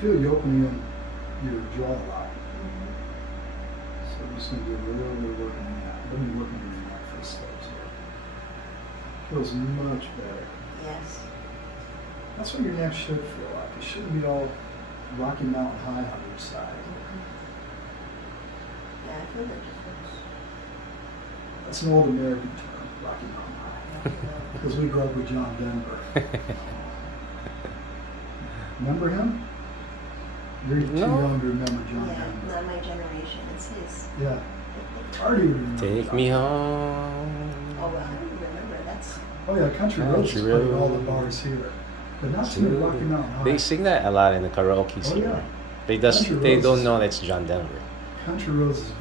feel you opening your jaw a lot. So I'm just going to do a little bit of work on that. Let me work on your neck for a step here. Feels much better. Yes. That's what your neck should feel like. It shouldn't be all Rocky Mountain high on your side. Yeah, I feel the difference. That's an old American term, Rocky Mountain High. Because we grew up with John Denver. Remember him? You're too young to remember John Yeah, Denver. not my generation. It's his. Yeah. Artie would remember. Take John me Denver. Oh, home. well, I don't remember. That's. Oh yeah, Country Roads is Country playing all the Road. bars here. But not too many Rocky Mountain High. They sing that a lot in the karaoke Oh scene. yeah. They Country they Roads don't is- know that's John Denver. Country Roads is